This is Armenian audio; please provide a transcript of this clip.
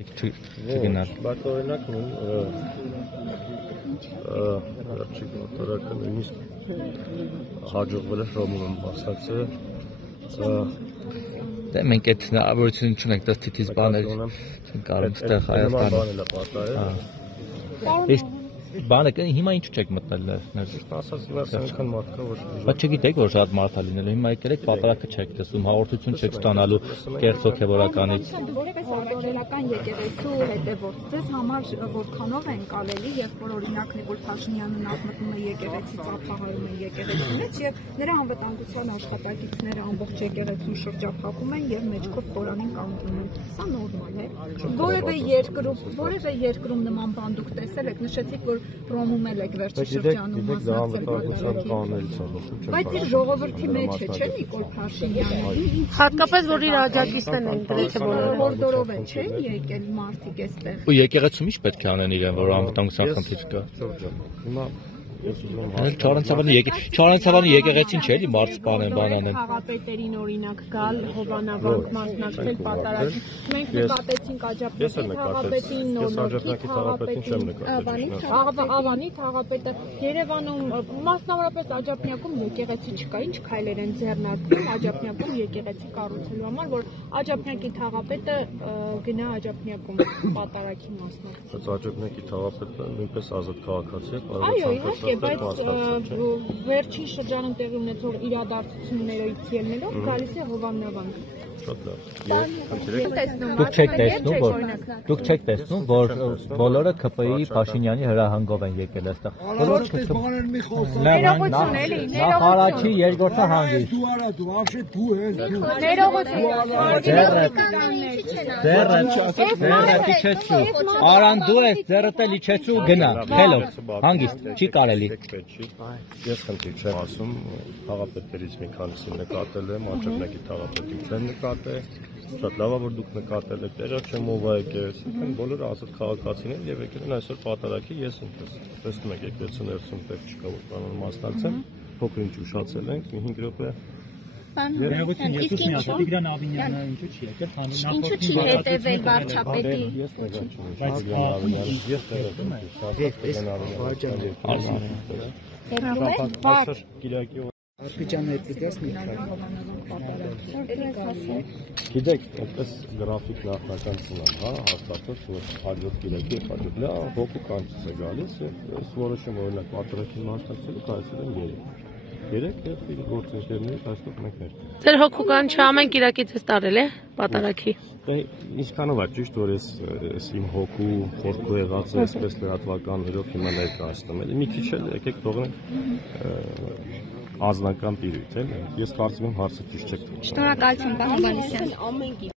Բայց օրինակ վերջին մոտորակը նույնիսկ հաջողվել է Հռոմում մասնակցել Դե մենք այդ հնարավորություն չունենք դստից բաներ չենք կարող այստեղ Հայաստանում Բանը հիմա ինչու չեք մտնել ներս ասած այնքան մարդ կա որ Բայց չգիտեք որ շատ մարդ է լինելու հիմա եկեք պապարակը չեք տեսում հաղորդություն չեք ստանալու կեղծ հոգևորականից Որևէ սարքելական եկեղեցու հետևորդ ձեզ համար որքանով են կարելի եւ որ օրինակն է որ Փաշինյանը նախ մտնում է եկեղեցից ապահովում են եկեղեցու մեջ եւ նրա անվտանգության աշխատակիցները ամբողջ եկեղեցուն շրջափակում են եւ մեջքով Խորանին կանգնում են սա նորմալ է որևէ երկրում նման բան դուք տեսել եք նշեցիք որ Ռոմում էլ եք վերջի շրջանում բայց իր ժողովրդի մեջ է չէ Նիկոլ Փաշինյանը հատկապես որ իր աջակիցներն են հորդորով են չէ եկել մարդիկ այստեղ ու եկեղեցում ինչ պետք է անեն իրեն որ անվտանգության խնդիր կա հիմա Չարանցավանի եկեղեցին չէ էլի մարդ սպանեն բան անեն Խաղապետերին օրինակ գալ հովանավանք մասնակցել պատարագի մենք նկատեցինք Աջափնյակի խաղապետին նորմալի Ավանի խաղապետը Երևանում մասնավորապես Աջափնյակում եկեղեցի չկա ինչ քայլեր են ձեռնարկվում Աջափնյակում եկեղեցի կառուցելու համար որ Աջափնյակի խաղապետը գնա Աջափնյակում պատարագի մասնակցի Աջափնյակի խաղապետը նույնպես ազատ քաղաքացի է բայց վերջին շրջանում տեղի ունեցող իրադարձություններից ելնելով գալիս է հովանավանք Դուք չեք տեսնում որ բոլորը ԿՊ-ի Փաշինյանի հրահանգով են եկել այստեղ Նախ առաջի երկրորդը հանգիստ Արան դու ես ձեռդ էլ իջեցու գնա խելոք հանգիստ չի կարելի Ես խնդիր չեմ ասում խաղապետերից մի քանիսին նկատել եմ Աջափնյակի խաղապետին չեմ նկատել շատ լավ է որ դուք նկատել եք տեղը չեմ ով է եկեղեցի բոլորը ազատ քաղաքացիներ եւ եկել են այսօր պատարագի ես ինքս տեսնում եք եկեղեցու ներսում պետք չկա որ բանալ մասնակցեմ փոքր ինչ ուշացել ենք 5 րոպե Ներողություն, ես ուշ միացա Տիգրան Ավինյանը ինչու չի եկել, ինչու չի հետևել վարչապետի Գիտեք, այդպես գրաֆիկ նախնական ծնան, հա, հաստատված որ 100 կիլոգի հաջող հոգու կանչից է գալիս եւ ես որոշում օրինակ պատարագին մասնակցելու կայացել եմ 3 եւ իր գործընկերներից այսօր մենք ներ Ձեր հոգուկան չամեն կիրակից է տարել է պատարագի Ինչքանով է ճիշտ որ ես իմ հոգու խորքու եղած է այսպես լրատվականներով հիմա ներկայացնում եմ մի քիչ էլ եկեք թողնենք ազնական տիրույթ էլ ես կարծում եմ հարցը ճիշտ չեք Շնորհակալություն պարոն Բալիսյան